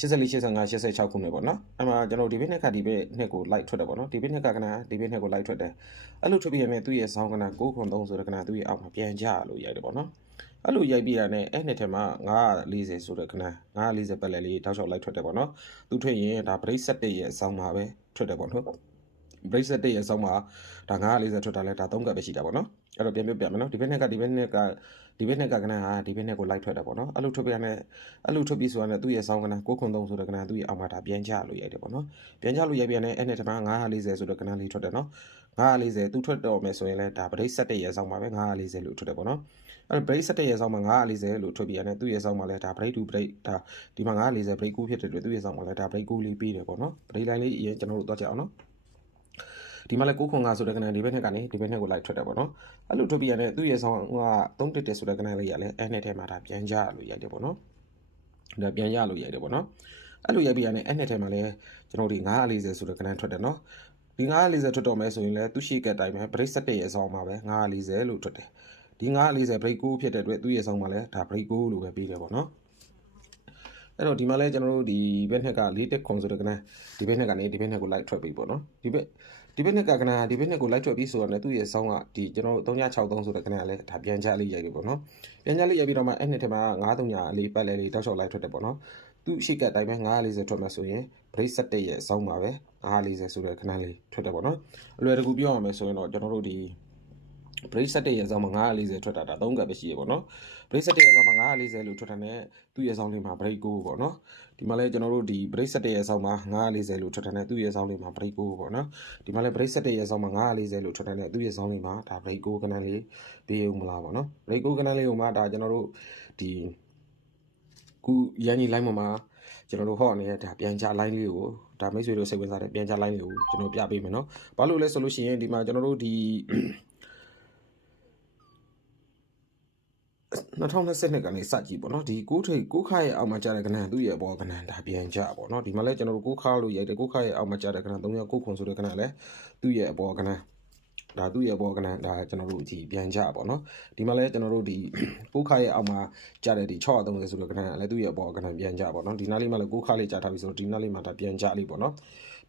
84 85 86ခုနှစ်ပေါ့နော်အဲ့မှာကျွန်တော်ဒီဘက်နှစ်ကဒီဘက်နှစ်ကို light ထွက်တယ်ပေါ့နော်ဒီဘက်နှစ်ကကနာဒီဘက်နှစ်ကို light ထွက်တယ်အဲ့လိုထွက်ပြီးရတဲ့သူ့ရဲ့ဆောင်းကနာ903ဆိုတဲ့ကနာသူ့ရဲ့အောက်မှာပြန်ကြလို့ရိုက်တယ်ပေါ့နော်အဲ့လိုရိုက်ပြီးတာနဲ့အဲ့နှစ်ထဲမှာ940ဆိုတဲ့ကနာ940ပတ်လက်လေးတောက်လျှောက် light ထွက်တယ်ပေါ့နော်သူထွက်ရင်ဒါ break set ရဲ့ဆောင်းမှာပဲထွက်တယ်ပေါ့နော် break set ရဲ့ဆောင်းမှာဒါ940ထွက်တာလဲဒါ3ကပ်ပဲရှိတာပေါ့နော် အဲ့တော့ပြန်ပြပြမယ်နော်ဒီဘက်နှစ်ကဒီဘက်နှစ်ကဒီဘက်နှစ်ကကနာဟာဒီဘက်နှစ်ကို light ထွက်တာပေါ့နော်အဲ့လိုထွက်ပြရတဲ့အဲ့လိုထွက်ပြီးဆိုတာနဲ့သူ့ရဲ့ဆောင်းကနာ903ဆိုတဲ့ကနာသူ့ရဲ့အောက်မှာဒါပြန်ကြလို့ရိုက်တယ်ပေါ့နော်ပြန်ကြလို့ရိုက်ပြန်တဲ့အဲ့နှစ်ထဲမှာ940ဆိုတဲ့ကနာလေးထွက်တယ်နော်940သူထွက်တော့မယ်ဆိုရင်လဲဒါ break set ရဲ့ဆောင်းမှာပဲ940လို့ထွက်တယ်ပေါ့နော်အဲ့ break set ရဲ့ဆောင်းမှာ940လို့ထွက်ပြီးရတယ်သူ့ရဲ့ဆောင်းမှာလဲဒါ break to break ဒါဒီမှာ940 break 9ဖြစ်တဲ့အတွက်သူ့ရဲ့ဆောင်းမှာလဲဒါ break 9လေးပြီးတယ်ပေါ့နော် break line လေးအရင်ကျွန်တော်တို့သွားကြအောင်နော် ဒီမှာလဲ9ခွန်5ဆိုတဲ့ကနန်ဒီဘက်နဲ့ကနေဒီဘက်နဲ့ကိုလိုက်ထွက်တယ်ပေါ့နော်အဲ့လိုထွက်ပြီးရတဲ့သူ့ရဲ့ဆောင်းက3တက်တက်ဆိုတဲ့ကနန်လေးရလဲအဲ့နဲ့ထဲမှာဒါပြန်ကြလို့ရိုက်တယ်ပေါ့နော်ဒါပြန်ရလို့ရိုက်တယ်ပေါ့နော်အဲ့လိုရိုက်ပြီးရတဲ့အဲ့နဲ့ထဲမှာလဲကျွန်တော်ဒီ940ဆိုတဲ့ကနန်ထွက်တယ်နော်ဒီ940ထွက်တော့မယ်ဆိုရင်လဲသူ့ရှိကတိုင်းပဲ break 7ရဲ့ဆောင်းမှာပဲ940လို့ထွက်တယ်ဒီ940 break 9ဖြစ်တဲ့အတွက်သူ့ရဲ့ဆောင်းမှာလဲဒါ break 9လို့ပဲပြီးတယ်ပေါ့နော်အဲ့တော့ဒီမှာလဲကျွန်တော်တို့ဒီဘက်နှစ်ကလေးတက်ခွန်ဆိုတဲ့ကနန်းဒီဘက်နှစ်ကနေဒီဘက်နှစ်ကိုလိုက်ထွက်ပြီးပေါ့နော်ဒီဘက် ဒီဘက်နှစ်ကကနန်းဒီဘက်နှစ်ကိုလိုက်ထွက်ပြီးဆိုတော့လည်းသူ့ရဲ့ဆောင်းကဒီကျွန်တော်တို့363ဆိုတဲ့ကနန်းကလည်းဒါပြန်ချလေးရိုက်ပြီပေါ့နော်ပြန်ချလေးရိုက်ပြီးတော့မှအဲ့နှစ်ထဲမှာ93အလေးပတ်လဲလေးတောက်လျှောက်လိုက်ထွက်တယ်ပေါ့နော်သူ့ရှိကအတိုင်းပဲ940ထွက်မှဆိုရင် break set ရဲ့ဆောင်းပါပဲ940ဆိုတဲ့ခဏလေးထွက်တယ်ပေါ့နော်အလွယ်တကူပြောရမယ်ဆိုရင်တော့ကျွန်တော်တို့ဒီ break set ရဲ့ဆောင်းမှာ940ထွက်တာဒါ3ကပ်ပဲရှိရပေါ့နော် break set ရဲ့ဆောင်းမှာ940လို့ထွက်တာနဲ့သူ့ရဲ့ဆောင်းလေးမှာ break 9ပေါ့နော်ဒီမှာလဲကျွန်တော်တို့ဒီ break set ရဲ့ဆောင်းမှာ940လို့ထွက်တာနဲ့သူ့ရဲ့ဆောင်းလေးမှာ break 9ပေါ့နော်ဒီမှာလဲ break set ရဲ့ဆောင်းမှာ940လို့ထွက်တာနဲ့သူ့ရဲ့ဆောင်းလေးမှာဒါ break 9ကနန်းလေးပေးဦးမလားပေါ့နော် break 9ကနန်းလေးကိုမှဒါကျွန်တော်တို့ဒီခုရန်ကြီး line မှာမှာကျွန်တော်တို့ဟော့နေတဲ့ဒါပြန်ချ line လေးကိုဒါမိတ်ဆွေတို့စိတ်ဝင်စားတဲ့ပြန်ချ line လေးကိုကျွန်တော်ပြပေးမယ်နော်ဘာလို့လဲဆိုလို့ရှိရင်ဒီမှာကျွန်တော်တို့ဒီ 2022ကနေစကြည့်ပေါ့နော်ဒီကိုထိတ်ကိုခါရဲ့အောက်မှာကြားတဲ့ကဏ္ဍသူ့ရဲ့ဘောကဏ္ဍဒါပြန်ကြပေါ့နော်ဒီမှာလဲကျွန်တော်တို့ကိုခါလို့ရိုက်တယ်ကိုခါရဲ့အောက်မှာကြားတဲ့ကဏ္ဍ300ကိုခွန်ဆိုတဲ့ကဏ္ဍလဲသူ့ရဲ့ဘောကဏ္ဍဒါသူ့ရဲ့ဘောကဏ္ဍဒါကျွန်တော်တို့ဒီပြန်ကြပေါ့နော်ဒီမှာလဲကျွန်တော်တို့ဒီကိုခါရဲ့အောက်မှာကြားတဲ့ဒီ630ဆိုတဲ့ကဏ္ဍလဲသူ့ရဲ့ဘောကဏ္ဍပြန်ကြပေါ့နော်ဒီနားလေးမှာလဲကိုခါလေးကြားထားပြီဆိုတော့ဒီနားလေးမှာဒါပြန်ကြလေးပေါ့နော်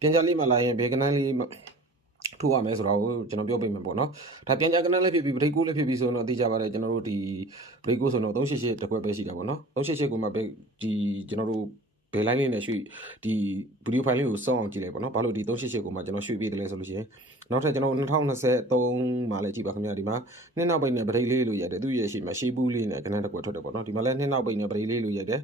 ပြန်ကြလေးမှာလာရင်ဘယ်ကဏ္ဍလေး ထိုးရမယ်ဆိုတော့ကျွန်တော်ပြောပြမယ်ပေါ့နော်ဒါပြန်ကြကဏ္ဍလေးဖြစ်ပြီး break ကိုလေးဖြစ်ပြီးဆိုတော့သိကြပါတယ်ကျွန်တော်တို့ဒီ break ကိုဆိုတော့388တကွက်ပဲရှိတာပေါ့နော်388ကိုမှပဲဒီကျွန်တော်တို့ဘယ် line လေးနဲ့ရွှေ့ဒီ video file လေးကိုစောင့်အောင်ကြည့်လိုက်ပေါ့နော်ဘာလို့ဒီ388ကိုမှကျွန်တော်ရွှေ့ပေးတယ်လဲဆိုလို့ရှိရင်နောက်ထပ်ကျွန်တော်2023မှာလည်းကြည့်ပါခင်ဗျာဒီမှာနှစ်နောက်ပိတ်နဲ့ break လေးလို့ရတယ်သူ့ရဲ့ရှိမှာရှေးဘူးလေးနဲ့ကဏ္ဍတကွက်ထွက်တယ်ပေါ့နော်ဒီမှာလည်းနှစ်နောက်ပိတ်နဲ့ break လေးလို့ရတယ်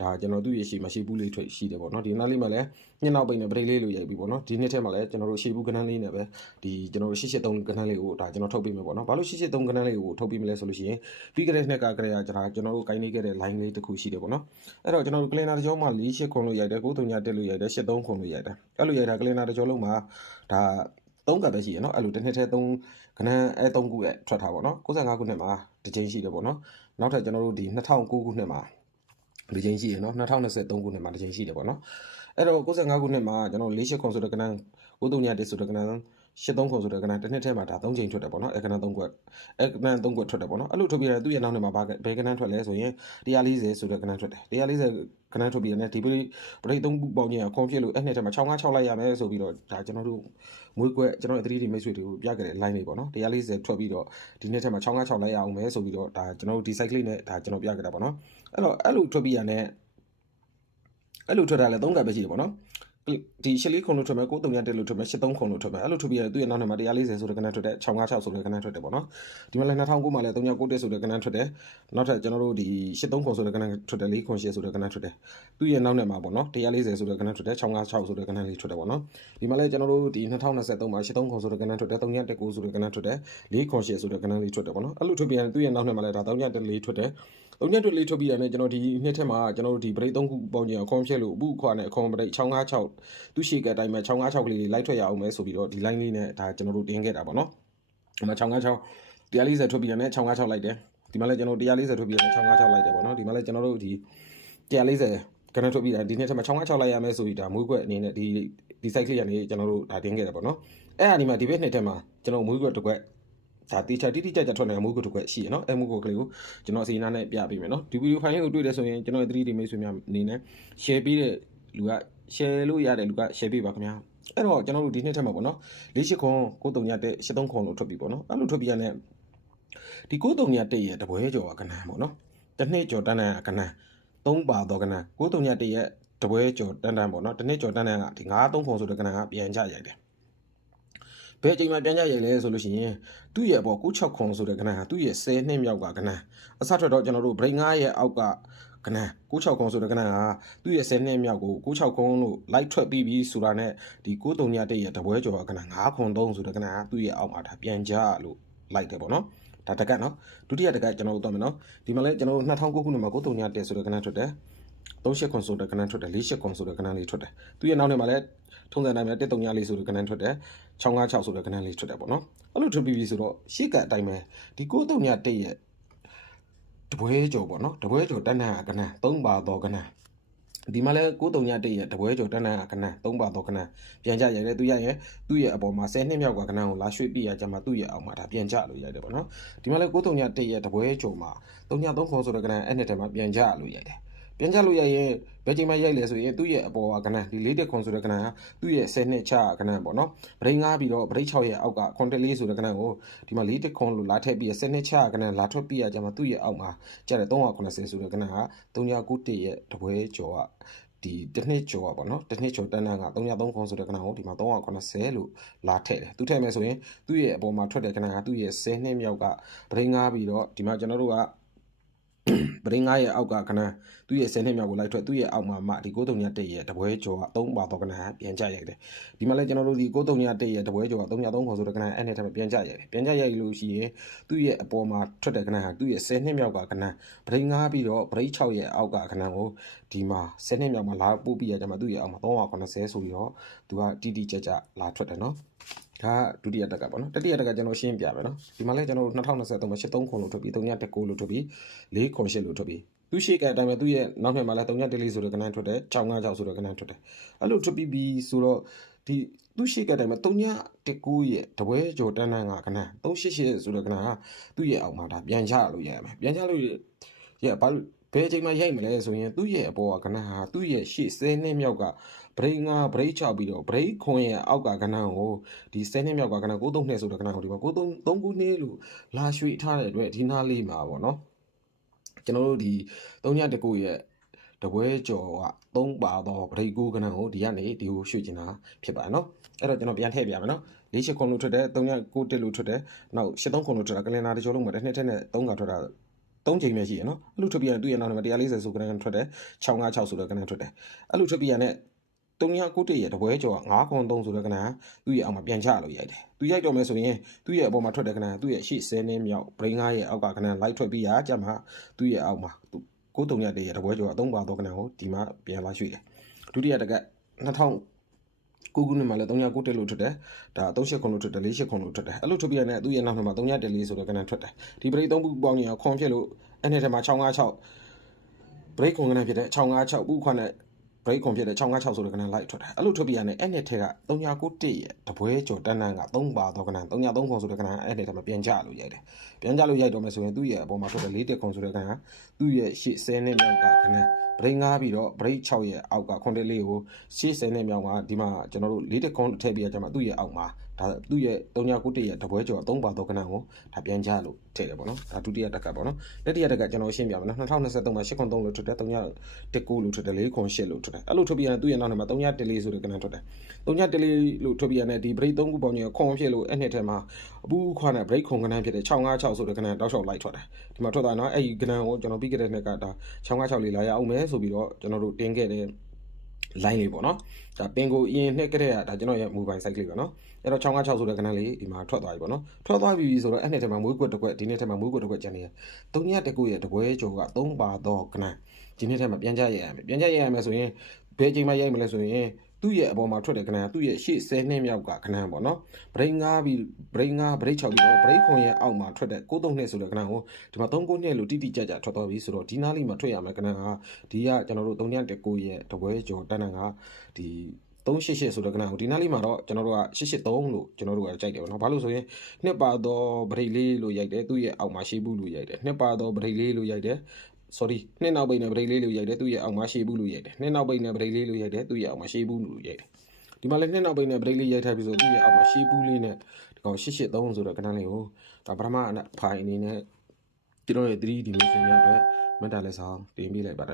ဒါကျွန်တော်သူ့ရဲ့ရှိမှာရှေးဘူးလေးထွက်ရှိတယ်ပေါ့နော်ဒီနောက်လေးမှာလည်းနှစ်နောက်ပိတ်နဲ့ break လေးလို့ရိုက်ပြီပေါ့နော်ဒီနှစ်ထဲမှာလည်းကျွန်တော်တို့ရှေးဘူးကဏ္ဍလေးနဲ့ပဲဒီကျွန်တော်တို့883ကဏ္ဍလေးကိုဒါကျွန်တော်ထုတ်ပေးမယ်ပေါ့နော်ဘာလို့883ကဏ္ဍလေးကိုထုတ်ပေးမလဲဆိုလို့ရှိရင်ပြီးကြတဲ့နှစ်ကကလေးကကျွန်တော်ကျွန်တော်တို့ကိုင်းနေခဲ့တဲ့ line လေးတစ်ခုရှိတယ်ပေါ့နော်အဲ့တော့ကျွန်တော်တို့ calendar တစ်ကြောမှာ48ခွန်လို့ရိုက်တယ်93တက်လို့ရိုက်တယ်83ခွန်လို့ရိုက်တယ်အဲ့လိုရိုက်တာ calendar တစ်ကြောလုံးမှာဒါ 3ကပ်ပဲရှိရနော်အဲ့လိုတစ်နှစ်ထဲ3ခဏအဲ3ခုရဲ့ထွက်ထားပေါ့နော်65ခုနှစ်မှာတစ်ချိန်ရှိတယ်ပေါ့နော်နောက်ထပ်ကျွန်တော်တို့ဒီ2009ခုနှစ်မှာဒီချိန်ရှိရနော်2023ခုနှစ်မှာဒီချိန်ရှိတယ်ပေါ့နော်အဲ့တော့65ခုနှစ်မှာကျွန်တော်48ခွန်ဆိုတဲ့ကဏ္ဍ93တက်ဆိုတဲ့ကဏ္ဍ 83ခွန်ဆိုတဲ့ကဏ္ဍတစ်နှစ်ထဲမှာဒါ3ချိန်ထွက်တယ်ပေါ့နော်အဲကဏ္ဍ3ခွက်အဲကဏ္ဍ3ခွက်ထွက်တယ်ပေါ့နော်အဲ့လိုထွက်ပြီးတော့သူ့ရဲ့နောက်နဲ့မှာဘယ်ကဏ္ဍထွက်လဲဆိုရင်140ဆိုတဲ့ကဏ္ဍထွက်တယ်140ကဏ္ဍထွက်ပြီးတော့ဒီပရိပရိသုံးပေါင်းကြီးကခွန်ဖြစ်လို့အဲ့နှစ်ထဲမှာ656လိုက်ရမယ်ဆိုပြီးတော့ဒါကျွန်တော်တို့မွေးကွက်ကျွန်တော်ရဲ့ 3D မိတ်ဆွေတွေကိုပြခဲ့တဲ့ line လေးပေါ့နော်140ထွက်ပြီးတော့ဒီနှစ်ထဲမှာ656လိုက်ရအောင်မယ်ဆိုပြီးတော့ဒါကျွန်တော်တို့ဒီ cycle နဲ့ဒါကျွန်တော်ပြခဲ့တာပေါ့နော်အဲ့တော့အဲ့လိုထွက်ပြီးရတဲ့အဲ့လိုထွက်တာလဲ3ကပ်ပဲရှိတယ်ပေါ့နော် ဒီရှစ်လေးခုံလို့ထွက်မယ်9 3တက်လို့ထွက်မယ်83ခုံလို့ထွက်မယ်အဲ့လိုထွက်ပြီးရသူ့ရဲ့နောက်ထဲမှာ140ဆိုတဲ့ကဏ္ဍထွက်တယ်656ဆိုတဲ့ကဏ္ဍထွက်တယ်ပေါ့နော်ဒီမှာလည်း2009မှာလည်း39တက်ဆိုတဲ့ကဏ္ဍထွက်တယ်နောက်ထပ်ကျွန်တော်တို့ဒီ83ခုံဆိုတဲ့ကဏ္ဍထွက်တယ်4ခုံ8ဆိုတဲ့ကဏ္ဍထွက်တယ်သူ့ရဲ့နောက်ထဲမှာပေါ့နော်140ဆိုတဲ့ကဏ္ဍထွက်တယ်656ဆိုတဲ့ကဏ္ဍလေးထွက်တယ်ပေါ့နော်ဒီမှာလည်းကျွန်တော်တို့ဒီ2023မှာ83ခုံဆိုတဲ့ကဏ္ဍထွက်တယ်3တက်9ဆိုတဲ့ကဏ္ဍထွက်တယ်4ခုံ8ဆိုတဲ့ကဏ္ဍလေးထွက်တယ်ပေါ့နော်အဲ့လိုထွက်ပြီးရင်သူ့ရဲ့နောက်ထဲမှာလည်းဒါ3တက်4ထွက်တယ်သုံးညက်တွေလေးထုတ်ပြီးရတယ်ကျွန်တော်ဒီနှစ်ထက်မှာကျွန်တော်တို့ဒီ break 3ခုပေါင်းကြအောင်ခွန်ဖြစ်လို့အပုခွာနဲ့ခွန် break 656သူရှိကအတိုင်းမှာ656ကလေးလေးလိုက်ထွက်ရအောင်မယ်ဆိုပြီးတော့ဒီ line လေးနဲ့ဒါကျွန်တော်တို့တင်ခဲ့တာပေါ့နော်ဒီမှာ656 140ထွက်ပြီးရတယ်656လိုက်တယ်ဒီမှာလည်းကျွန်တော်140ထွက်ပြီးရတယ်656လိုက်တယ်ပေါ့နော်ဒီမှာလည်းကျွန်တော်တို့ဒီ140ကနထွက်ပြီးတာဒီနေ့ထက်မှာ656လိုက်ရမယ်ဆိုပြီးဒါမွေးခွက်အနေနဲ့ဒီဒီ site လေးကနေကျွန်တော်တို့ဒါတင်ခဲ့တာပေါ့နော်အဲ့အဒီမှာဒီဘက်နှစ်ထက်မှာကျွန်တော်မွေးခွက်တစ်ခွက် ဒါတေချာတိတိကျကျထွက်နေမှုကိုတစ်ခွက်ရှိရနော်အဲမှုကိုကလေးကိုကျွန်တော်အစီအနာနဲ့ပြပေးမယ်နော်ဒီဗီဒီယိုဖိုင်လေးကိုတွေ့တယ်ဆိုရင်ကျွန်တော်ရဲ့ 3D မိတ်ဆွေများအနေနဲ့ share ပေးတဲ့လူက share လို့ရတဲ့လူက share ပေးပါခင်ဗျာအဲ့တော့ကျွန်တော်တို့ဒီနှစ်ထက်မှာပေါ့နော်၄၈ခွန်ကိုတုံညတဲ့၈၃ခွန်လို့ထွက်ပြီပေါ့နော်အဲ့လိုထွက်ပြီးရတဲ့ဒီကိုတုံညတဲ့ရဲ့တပွဲကျော်ကကနန်းပေါ့နော်တစ်နှစ်ကျော်တန်းတန်းကကနန်းသုံးပါတော့ကနန်းကိုတုံညတဲ့ရဲ့တပွဲကျော်တန်းတန်းပေါ့နော်တစ်နှစ်ကျော်တန်းတန်းကဒီ9 3ခွန်ဆိုတဲ့ကနန်းကပြန်ကြရိုက်တယ် ဘယ်အချိန်မှပြန်ကြရိုက်လဲဆိုလို့ရှိရင်သူ့ရဲ့ပေါ့96ခွန်ဆိုတဲ့ကနန်းဟာသူ့ရဲ့10နှစ်မြောက်ကကနန်းအစထွက်တော့ကျွန်တော်တို့ brain 9ရဲ့အောက်ကကနန်း96ခွန်ဆိုတဲ့ကနန်းဟာသူ့ရဲ့10နှစ်မြောက်ကို96ခွန်လို့ light ထွက်ပြီးပြီဆိုတာနဲ့ဒီ93ညတဲ့ရဲ့တပွဲကျော်ကနန်း9ခွန်3ဆိုတဲ့ကနန်းဟာသူ့ရဲ့အောက်မှာဒါပြန်ကြလို့ light တယ်ပေါ့နော်ဒါတကတ်နော်ဒုတိယတကတ်ကျွန်တော်တို့တော့မယ်နော်ဒီမှာလဲကျွန်တော်တို့2009ခုနှစ်မှာ93ညတဲ့ဆိုတဲ့ကနန်းထွက်တယ်38ခွန်ဆိုတဲ့ကနန်းထွက်တယ်48ခွန်ဆိုတဲ့ကနန်းလေးထွက်တယ်သူရဲ့နောက်ထဲမှာလဲ ထုံးစံတိုင်းပဲ1 3ညလေးဆိုတဲ့ကနန်းထွက်တယ်656ဆိုတဲ့ကနန်းလေးထွက်တယ်ပေါ့နော်အဲ့လိုထွက်ပြီးပြီဆိုတော့ရှေ့ကအတိုင်းပဲဒီ93ညတဲ့ရဲ့တပွဲကျော်ပေါ့နော်တပွဲကျော်တန်းတန်းကနန်း3ပါတော့ကနန်းဒီမှာလဲ93ညတဲ့ရဲ့တပွဲကျော်တန်းတန်းကနန်း3ပါတော့ကနန်းပြန်ကြရတယ်သူရရဲ့သူ့ရဲ့အပေါ်မှာ10နှစ်မြောက်ကကနန်းကိုလာရွှေ့ပြရကြမှာသူ့ရဲ့အောက်မှာဒါပြန်ကြလို့ရတယ်ပေါ့နော်ဒီမှာလဲ93ညတဲ့ရဲ့တပွဲကျော်မှာ3ည3ခေါ်ဆိုတဲ့ကနန်းအဲ့နဲ့ထဲမှာပြန်ကြလို့ရတယ် ပြန်ကြလို့ရရင်ဘယ်ချိန်မှရိုက်လဲဆိုရင်သူ့ရဲ့အပေါ်ကကနန်းဒီလေးတက်ခွန်ဆိုတဲ့ကနန်းကသူ့ရဲ့10နှစ်ချကနန်းပေါ့နော်ဗရိန်5ပြီးတော့ဗရိတ်6ရဲ့အောက်ကခွန်တက်လေးဆိုတဲ့ကနန်းကိုဒီမှာလေးတက်ခွန်လို့လာထည့်ပြီး10နှစ်ချကနန်းလာထွက်ပြီးရကြမှာသူ့ရဲ့အောက်မှာကျတဲ့380ဆိုတဲ့ကနန်းက391ရဲ့တပွဲကျော်ကဒီတစ်နှစ်ကျော်ပါနော်တစ်နှစ်ကျော်တန်းတန်းက303ခွန်ဆိုတဲ့ကနန်းကိုဒီမှာ380လို့လာထည့်တယ်သူထည့်မယ်ဆိုရင်သူ့ရဲ့အပေါ်မှာထွက်တဲ့ကနန်းကသူ့ရဲ့10နှစ်မြောက်ကဗရိန်5ပြီးတော့ဒီမှာကျွန်တော်တို့က ပရင်း9ရဲ့အောက်ကကနန်းသူ့ရဲ့10နှစ်မြောက်ကိုလိုက်ထွက်သူ့ရဲ့အောက်မှာမှဒီ93ညတက်ရဲ့တပွဲကျော်က3ပါတော့ကနန်းပြန်ကြရိုက်တယ်ဒီမှာလဲကျွန်တော်တို့ဒီ93ညတက်ရဲ့တပွဲကျော်က303ခေါ်ဆိုတဲ့ကနန်းအဲ့နဲ့ထပ်ပြန်ကြရိုက်တယ်ပြန်ကြရိုက်လို့ရှိရင်သူ့ရဲ့အပေါ်မှာထွက်တဲ့ကနန်းဟာသူ့ရဲ့10နှစ်မြောက်ကကနန်းပရင်း9ပြီးတော့ပရိတ်6ရဲ့အောက်ကကနန်းကိုဒီမှာ10နှစ်မြောက်မှာလာပို့ပြီးရကြမှာသူ့ရဲ့အောက်မှာ390ဆိုပြီးတော့သူကတီတီကြကြလာထွက်တယ်နော် ဒါဒုတိယတက်ကပေါ့နော်တတိယတက်ကကျွန်တော်ရှင်းပြမယ်နော်ဒီမှာလဲကျွန်တော်တို့2023မှာ83ခုလို့ထွက်ပြီး319လို့ထွက်ပြီး4ခု8လို့ထွက်ပြီးသူရှိကအတိုင်းပဲသူ့ရဲ့နောက်နှစ်မှာလဲ314ဆိုတဲ့ကဏ္ဍထွက်တယ်656ဆိုတဲ့ကဏ္ဍထွက်တယ်အဲ့လိုထွက်ပြီးပြီဆိုတော့ဒီသူရှိကအတိုင်းပဲ319ရဲ့တပွဲကျော်တန်းတန်းကကဏ္ဍ388ဆိုတဲ့ကဏ္ဍကသူ့ရဲ့အောက်မှာဒါပြန်ချလို့ရရမယ်ပြန်ချလို့ရဘာလို့ဘယ်အချိန်မှရိုက်မလဲဆိုရင်သူ့ရဲ့အပေါ်ကကဏ္ဍဟာသူ့ရဲ့ရှေ့10နှစ်မြောက်က ဘရိတ်ငါဘရိတ်ချပြီးတော့ဘရိတ်ခွန်ရဲ့အောက်ကကဏ္ဍကိုဒီ10နှစ်မြောက်ကကဏ္ဍ93နှစ်ဆိုတဲ့ကဏ္ဍကိုဒီမှာ93 3ခုနှစ်လို့လာရွှေ့ထားတဲ့အတွက်ဒီနားလေးမှာပေါ့နော်ကျွန်တော်တို့ဒီ3ညတကူရဲ့တပွဲကျော်က3ပါတော့ဘရိတ်ကူကဏ္ဍကိုဒီကနေဒီကိုရွှေ့ချင်တာဖြစ်ပါတယ်နော်အဲ့တော့ကျွန်တော်ပြန်ထည့်ပြမယ်နော်၄၈ခွန်လို့ထွက်တယ်3ည9တက်လို့ထွက်တယ်နောက်၈3ခွန်လို့ထွက်တာကလင်နာတချို့လုံးမှာတစ်နှစ်ထက်နဲ့3ကထွက်တာ3ချိန်ပဲရှိရနော်အဲ့လိုထွက်ပြရင်သူ့ရဲ့နောက်မှာ140ဆိုကဏ္ဍထွက်တယ်656ဆိုတဲ့ကဏ္ဍထွက်တယ်အဲ့လိုထွက်ပြရတဲ့ 391ရဲ့တပွဲကျော်က9ခွန်3ဆိုတဲ့ကဏ္ဍသူ့ရဲ့အောက်မှာပြန်ချလို့ရိုက်တယ်သူရိုက်တော့မယ်ဆိုရင်သူ့ရဲ့အပေါ်မှာထွက်တဲ့ကဏ္ဍသူ့ရဲ့ရှေ့10နှစ်မြောက် brain 9ရဲ့အောက်ကကဏ္ဍ light ထွက်ပြီးရကြမှာသူ့ရဲ့အောက်မှာကိုတုံရတဲ့ရဲ့တပွဲကျော်က3ပါတော့ကဏ္ဍကိုဒီမှာပြန်လာရွှေ့တယ်ဒုတိယတက2000ကိုကူနဲ့မှလည်း309တက်လို့ထွက်တယ်ဒါ38ခွန်လို့ထွက်တယ်48ခွန်လို့ထွက်တယ်အဲ့လိုထွက်ပြရတဲ့သူ့ရဲ့နောက်မှာ3တက်လေးဆိုတဲ့ကဏ္ဍထွက်တယ်ဒီပရိသုံးပူပေါင်းကြီးကခွန်ဖြစ်လို့အဲ့နဲ့ထဲမှာ656 break ခွန်ကဏ္ဍဖြစ်တဲ့656ပူခွန်နဲ့ break ခွန်ဖြစ်တဲ့656ဆိုတဲ့ကဏ္ဍလိုက်ထွက်တယ်အဲ့လိုထွက်ပြရတဲ့အဲ့နဲ့ထဲက391ရဲ့တပွဲကျော်တန်းတန်းက3ပါတော့ကဏ္ဍ303ခွန်ဆိုတဲ့ကဏ္ဍအဲ့နဲ့ထဲမှာပြန်ကြလို့ရိုက်တယ်ပြန်ကြလို့ရိုက်တော့မယ်ဆိုရင်သူ့ရဲ့အပေါ်မှာထွက်တဲ့4တက်ခွန်ဆိုတဲ့ကဏ္ဍသူ့ရဲ့ရှေ့10နှစ်မြောက်ကကဏ္ဍ break 5ပြီးတော့ break 6ရဲ့အောက်ကခွန်တက်လေးကိုရှေ့10နှစ်မြောက်မှာဒီမှာကျွန်တော်တို့4တက်ခွန်ထည့်ပြရကြမှာသူ့ရဲ့အောက်မှာ ဒါသူ့ရဲ့391ရဲ့တပွဲကျော်3ပါတော့ကဏ္ဍကိုဒါပြန်ကြလို့ထည့်တယ်ပေါ့နော်ဒါဒုတိယတက်ကပေါ့နော်တတိယတက်ကကျွန်တော်ရှင်းပြမယ်နော်2023မှာ8ခွန်3လို့ထွက်တယ်319လို့ထွက်တယ်4ခွန်8လို့ထွက်တယ်အဲ့လိုထွက်ပြရတဲ့သူ့ရဲ့နောက်မှာ314ဆိုတဲ့ကဏ္ဍထွက်တယ်314လို့ထွက်ပြရတဲ့ဒီ break 3ခုပေါင်းကြီးခွန်ဖြစ်လို့အဲ့နှစ်ထဲမှာအပူခွာနဲ့ break ခွန်ကဏ္ဍဖြစ်တဲ့656ဆိုတဲ့ကဏ္ဍတောက်လျှောက်လိုက်ထွက်တယ်ဒီမှာထွက်သွားနော်အဲ့ဒီကဏ္ဍကိုကျွန်တော်ပြီးခဲ့တဲ့နှစ်ကဒါ656လေးလာရအောင်မယ်ဆိုပြီးတော့ကျွန်တော်တို့တင်ခဲ့တဲ့ line လေးပေါ့နော်ဒါပင်ကိုအရင်နှစ်ကတည်းကဒါကျွန်တော်ရဲ့ mobile site လေးပေါ့နော်အဲ့တော့656ဆိုတဲ့ကဏ္ဍလေးဒီမှာထွက်သွားပြီပေါ့နော်ထွက်သွားပြီဆိုတော့အဲ့နှစ်ထဲမှာမွေးကွက်တစ်ကွက်ဒီနှစ်ထဲမှာမွေးကွက်တစ်ကွက်ကျန်နေရ3ညတကူရဲ့တပွဲကျော်က3ပါတော့ကဏ္ဍဒီနှစ်ထဲမှာပြန်ကြရရမယ်ပြန်ကြရရမယ်ဆိုရင်ဘယ်ချိန်မှရိုက်မလဲဆိုရင် သူ့ရဲ့အပေါ်မှာထွက်တဲ့ကဏ္ဍသူ့ရဲ့ရှေ့10နှစ်မြောက်ကကဏ္ဍပေါ့နော်ဘရိတ်9ပြီးဘရိတ်9ဘရိတ်6ပြီးတော့ဘရိတ်ခွန်ရဲ့အောက်မှာထွက်တဲ့93နှစ်ဆိုတဲ့ကဏ္ဍကိုဒီမှာ39နှစ်လို့တိတိကျကျထွက်သွားပြီဆိုတော့ဒီနားလေးမှာထွက်ရမယ်ကဏ္ဍကဒီကကျွန်တော်တို့3ညတကူရဲ့တပွဲကျော်တန်းတန်းကဒီ388ဆိုတဲ့ကဏ္ဍကိုဒီနားလေးမှာတော့ကျွန်တော်တို့က883လို့ကျွန်တော်တို့ကကြိုက်တယ်ပေါ့နော်ဘာလို့ဆိုရင်နှစ်ပါတော့ဗရိတ်လေးလို့ရိုက်တယ်သူ့ရဲ့အောက်မှာရှေးဘူးလို့ရိုက်တယ်နှစ်ပါတော့ဗရိတ်လေးလို့ရိုက်တယ် sorry နှစ်နောက်ပိတ်နဲ့ဗရိတ်လေးလို့ရိုက်တယ်သူ့ရဲ့အောက်မှာရှေးဘူးလို့ရိုက်တယ်နှစ်နောက်ပိတ်နဲ့ဗရိတ်လေးလို့ရိုက်တယ်သူ့ရဲ့အောက်မှာရှေးဘူးလို့ရိုက်တယ်ဒီမှာလည်းနှစ်နောက်ပိတ်နဲ့ဗရိတ်လေးရိုက်ထားပြီးဆိုသူ့ရဲ့အောက်မှာရှေးဘူးလေးနဲ့ဒီကောင်883ဆိုတဲ့ကဏ္ဍလေးကိုဒါပထမအဖိုင်အနေနဲ့ကျွန်တော်ရဲ့ 3D dimension များအတွက်မက်တာလက်ဆောင်တင်ပေးလိုက်ပါတယ်